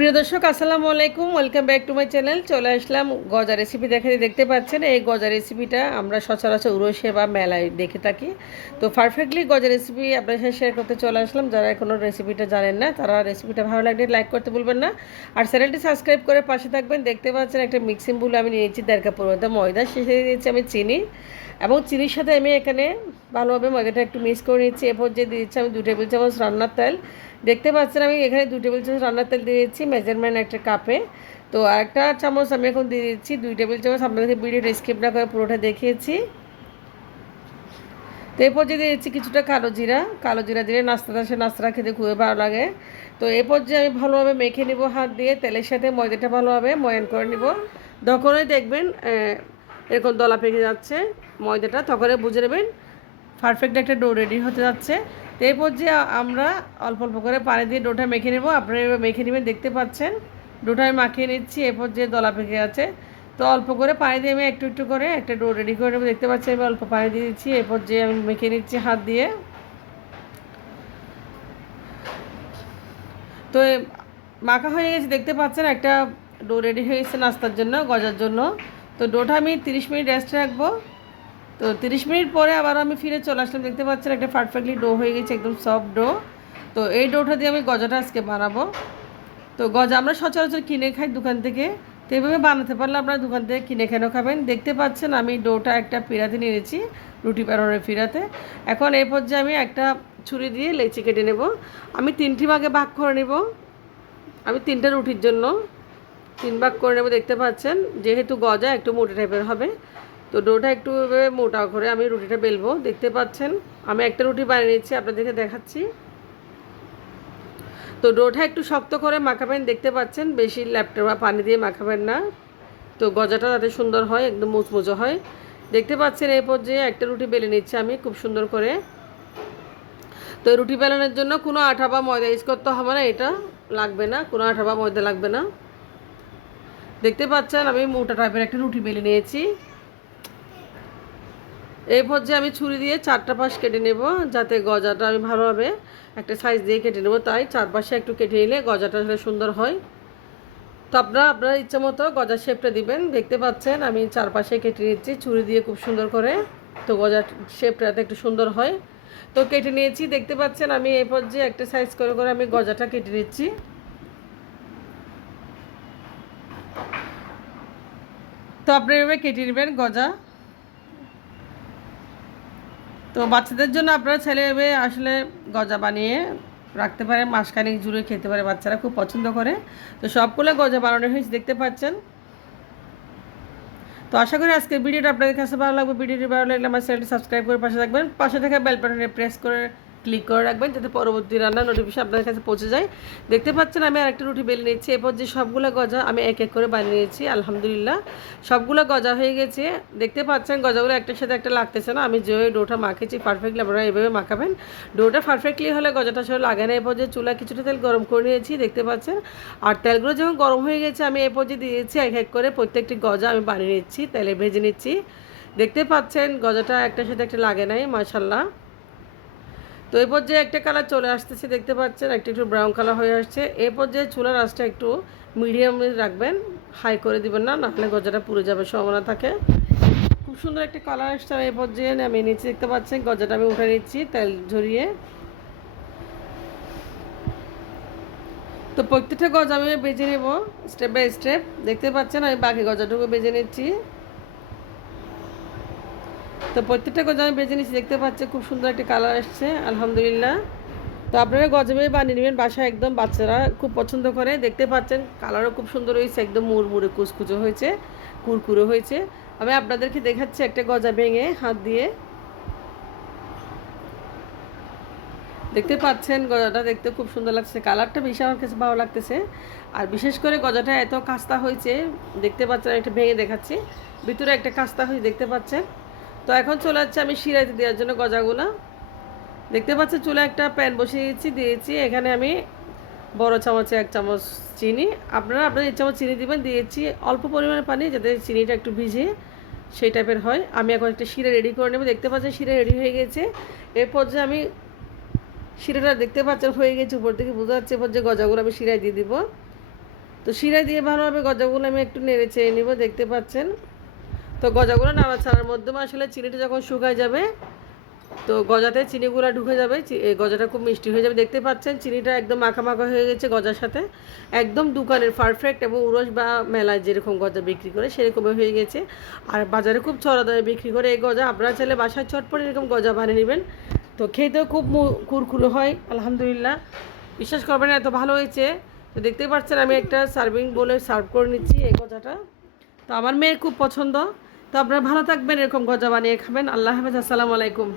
প্রিয় দর্শক আসসালামু আলাইকুম, welcome back to my channel. চলে আসলাম গজা রেসিপি দেখাতে। দেখতে পাচ্ছেন এই গজা রেসিপিটা আমরা সচরাচর উরসে বা মেলায় দেখে থাকি। তো পারফেক্টলি গজা রেসিপি আপনাদের সাথে শেয়ার করতে চলে আসলাম। যারা এখনও রেসিপিটা জানেন না তারা রেসিপিটা ভালো লাগলে লাইক করতে ভুলবেন না, আর চ্যানেলটি সাবস্ক্রাইব করে পাশে থাকবেন। দেখতে পাচ্ছেন একটা মিক্সিং বুল আমি নিয়েছি 1.5 কাপ পরিমাণ ময়দা, শেষে দিয়েছি আমি চিনি, এবং চিনির সাথে আমি এখানে ভালোভাবে ময়দাটা একটু মিক্স করে নিচ্ছি। এরপর যে দিয়েছি আমি 2 টেবিল চামচ রান্নার তেল। দেখতে পাচ্ছেন আমি এখানে 2 টেবিল চামচ রান্নার তেল দিয়েছি মেজারমেন্ট একটা কাপে। তো একটা চামচ আমি এখন দিয়ে দিচ্ছি 2 টেবিল চামচ। আপনাদের ভিডিওটা স্কিপ না করে পুরোটা দেখিয়েছি। তো এরপর যে দিয়েছি কিছুটা কালো জিরা দিলে নাস্তাটা খেতে খুবই ভালো লাগে। তো এরপর যে আমি ভালোভাবে মেখে নিব হাত দিয়ে, তেলের সাথে ময়দাটা ভালোভাবে ময়ান করে নিব। যখনই দেখবেন এরকম দলা পেকে যাচ্ছে ময়দাটা, তখনই বুঝে নেবেন পারফেক্ট একটা ডো রেডি হতে যাচ্ছে। তো এরপর যে আমরা অল্প অল্প করে পানি দিয়ে ডোটা মেখে নেব। আপনারা এবার মেখে নেবেন। দেখতে পাচ্ছেন ডোটা আমি মাখিয়ে নিচ্ছি। এরপর যে দলা পেকে আছে, তো অল্প করে পানি দিয়ে আমি একটু একটু করে একটা ডো রেডি করে নেবো। দেখতে পাচ্ছি আমি অল্প পানি দিয়ে দিচ্ছি। এরপর যে আমি মেখে নিচ্ছি হাত দিয়ে। তো মাখা হয়ে গেছে, দেখতে পাচ্ছেন একটা ডো রেডি হয়ে গেছে নাস্তার জন্য, গজার জন্য। তো ডোটা আমি 30 মিনিট রেস্ট রাখবো। তো 30 মিনিট পরে আবার আমি ফিরে চলে আসলাম। দেখতে পাচ্ছেন একটা পারফেক্টলি ডো হয়ে গেছে, একদম সফট ডো। তো এই ডোটা দিয়ে আমি গজাটা আজকে বানাবো। তো গজা আমরা সচরাচর কিনে খাই দোকান থেকে। তো এইভাবে বানাতে পারলে আপনারা দোকান থেকে কিনে খেয়েও খাবেন। দেখতে পাচ্ছেন আমি ডোটা একটা পিঁড়াতে নিয়েছি, রুটি বানানোর পিঁড়াতে। এখন এই পর্যায়ে আমি একটা ছুরি দিয়ে লেচি কেটে নেব। আমি 3টি ভাগে ভাগ করে নেব। আমি 3টা রুটির জন্য 3 ভাগ করে নেব। দেখতে পাচ্ছেন যেহেতু গজা একটু মোটা টাইপের হবে, তো ডোটা একটু মোটা করে আমি রুটিটা বেলবো। দেখতে পাচ্ছেন আমি একটা রুটি বানিয়ে নিচ্ছি, আপনাদেরকে দেখাচ্ছি। তো ডোটা একটু শক্ত করে মাখাবেন। দেখতে পাচ্ছেন বেশি ল্যাপটপ বা পানি দিয়ে মাখাবেন না, তো গজাটা যাতে সুন্দর হয়, একদম মুচমুচো হয়। দেখতে পাচ্ছেন এই পর্যায়ে একটা রুটি বেলে নিচ্ছি আমি খুব সুন্দর করে। তো রুটি বেলানোর জন্য কোনো আটা বা ময়দা ইউজ করতে হবে না, এটা লাগবে না, কোনো আটা বা ময়দা লাগবে না। দেখতে পাচ্ছেন আমি মোটা টাইপের একটা রুটি বেলে নিয়েছি। এই পর্যায়ে আমি ছুরি দিয়ে 4টা পাশ কেটে নেব, যাতে গজাটা আমি ভালোভাবে একটা সাইজ দিয়ে কেটে নেব। তাই চারপাশে একটু কেটে নিলে গজাটা আসলে সুন্দর হয়। তো আপনারা আপনার ইচ্ছা মতো গজার শেপটা দিবেন। দেখতে পাচ্ছেন আমি চারপাশে কেটে নিচ্ছি ছুরি দিয়ে খুব সুন্দর করে, তো গজার শেপটাতে একটু সুন্দর হয়। তো কেটে নিয়েছি। দেখতে পাচ্ছেন আমি এই পর্যায়ে একটা সাইজ করে করে আমি গজাটা কেটে নিচ্ছি। তো আপনি এভাবে কেটে নেবেন গজা। তো বাচ্চাদের জন্য আপনারা ছেলে এভাবে আসলে গজা বানিয়ে রাখতে পারেন, মাসখানেক জুড়ে খেতে পারে, বাচ্চারা খুব পছন্দ করে। তো সবগুলো গজা বানানো হয়েছে দেখতে পাচ্ছেন। তো আশা করি আজকের ভিডিওটা আপনাদের কাছে ভালো লাগবে। ভিডিওটি ভালো লাগলে আমার চ্যানেলটি সাবস্ক্রাইব করে পাশে থাকবেন, পাশে থাকা বেল বাটনে প্রেস করে ক্লিক করে রাখবেন, যাতে পরবর্তী রান্নার নোটিফিকেশন আপনাদের কাছে পৌঁছে যায়। দেখতে পাচ্ছেন আমি আরেকটা রুটি বেলে নিচ্ছি। এরপর যে সবগুলো গজা আমি এক এক করে বানিয়ে নিয়েছি। আলহামদুলিল্লাহ সবগুলো গজা হয়ে গেছে। দেখতে পাচ্ছেন গজাগুলো একটার সাথে একটা লাগতেছে না। আমি যে ডোটা মাখেছি পারফেক্টলি, আপনারা এভাবে মাখাবেন। ডোটা পারফেক্টলি হলে গজাটা আসলে লাগে না। এরপর যে চুলা কিছুটা তেল গরম করে নিয়েছি, দেখতে পাচ্ছেন। আর তেলগুলো যখন গরম হয়ে গেছে আমি এরপর যে দিয়েছি এক এক করে প্রত্যেকটি গজা আমি বানিয়ে নিচ্ছি, তেলে ভেজে নিচ্ছি। দেখতে পাচ্ছেন গজাটা একটার সাথে একটা লাগে নাই, মাশাল্লাহ। তো এরপর যে একটা কালার চলে আসতেছে, দেখতে পাচ্ছেন একটু একটু ব্রাউন কালার হয়ে আসছে। এরপর যে চুলার আঁচটা একটু মিডিয়ামে রাখবেন, হাই করে দিবেন না, নাহলে গজাটা পুড়ে যাবে সম্ভাবনা থাকে। খুব সুন্দর একটা কালার আসছে। এরপর যে আমি নিচে দেখতে পাচ্ছেন গজাটা আমি উঠে নিচ্ছি তেল ঝরিয়ে। তো প্রত্যেকটা গজা আমি বেজে নেব স্টেপ বাই স্টেপ। দেখতে পাচ্ছেন আমি বাকি গজাটুকু বেজে নিচ্ছি। তো প্রত্যেকটা গজা আমি বেজে নিচ্ছি। দেখতে পাচ্ছেন খুব সুন্দর একটা কালার আসছে, আলহামদুলিল্লাহ। তো আপনারা গজাবে বানিয়ে নেবেন বাসায়, একদম বাচ্চারা খুব পছন্দ করে। দেখতে পাচ্ছেন কালারও খুব সুন্দর হয়েছে, একদম মুড়মুড়ে কুচকুচো হয়েছে, কুরকুরে হয়েছে। আমি আপনাদেরকে দেখাচ্ছি একটা গজা ভেঙে হাত দিয়ে। দেখতে পাচ্ছেন গজাটা দেখতে খুব সুন্দর লাগছে, কালারটা বেশি আমার কাছে ভালো লাগতেছে। আর বিশেষ করে গজাটা এত কাস্তা হয়েছে, দেখতে পাচ্ছেন একটা ভেঙে দেখাচ্ছি, ভিতরে একটা কাস্তা হয়েছে দেখতে পাচ্ছেন। তো এখন চলে যাচ্ছে আমি শিরাইতে দেওয়ার জন্য গজাগুলো। দেখতে পাচ্ছেন চুলা একটা প্যান বসিয়ে দিয়েছি। এখানে আমি বড় চামচে 1 চামচ চিনি, আপনারা আপনাদের ইচ্ছা মতো চিনি দিবেন। দিয়েছি অল্প পরিমাণে পানি, যাতে চিনিটা একটু ভিজে সেই টাইপের হয়। আমি এখন একটা শিরা রেডি করে নেব। দেখতে পাচ্ছেন শিরা রেডি হয়ে গেছে। এরপর যে আমি শিরাটা দেখতে পাচ্ছেন হয়ে গেছে, উপর থেকে বোঝা যাচ্ছে। এরপর যে গজাগুলো আমি শিরায় দিয়ে দিব। তো শিরা দিয়ে ভালোভাবে গজাগুলো আমি একটু নেড়ে চেড়ে নিব, দেখতে পাচ্ছেন। তো গজাগুলো নাড়াচাড়ার মাধ্যমে আসলে চিনিটা যখন শুকায় যাবে, তো গজাতে চিনিগুলো ঢুকে যাবে, এই গজাটা খুব মিষ্টি হয়ে যাবে। দেখতে পাচ্ছেন চিনিটা একদম মাখা মাখা হয়ে গেছে গজার সাথে, একদম দোকানের পারফেক্ট এবং উরস বা মেলায় যেরকম গজা বিক্রি করে সেরকমই হয়ে গেছে। আর বাজারে খুব চড়া দামে বিক্রি করে এই গজা, আপনারা চাইলে বাসায় চটপট এরকম গজা বানিয়ে নেবেন। তো খেতেও খুব কুরকুরে হয়, আলহামদুলিল্লাহ। বিশ্বাস করবেন এত ভালো হয়েছে। তো দেখতেই পাচ্ছেন আমি একটা সার্ভিং বলে সার্ভ করে নিচ্ছি এই গজাটা। তো আমার মেয়ের খুব পছন্দ। তো আপনারা ভালো থাকবেন, এরকম গজা বানিয়ে খাবেন। আল্লাহ হাফেজ, আসসালামু আলাইকুম।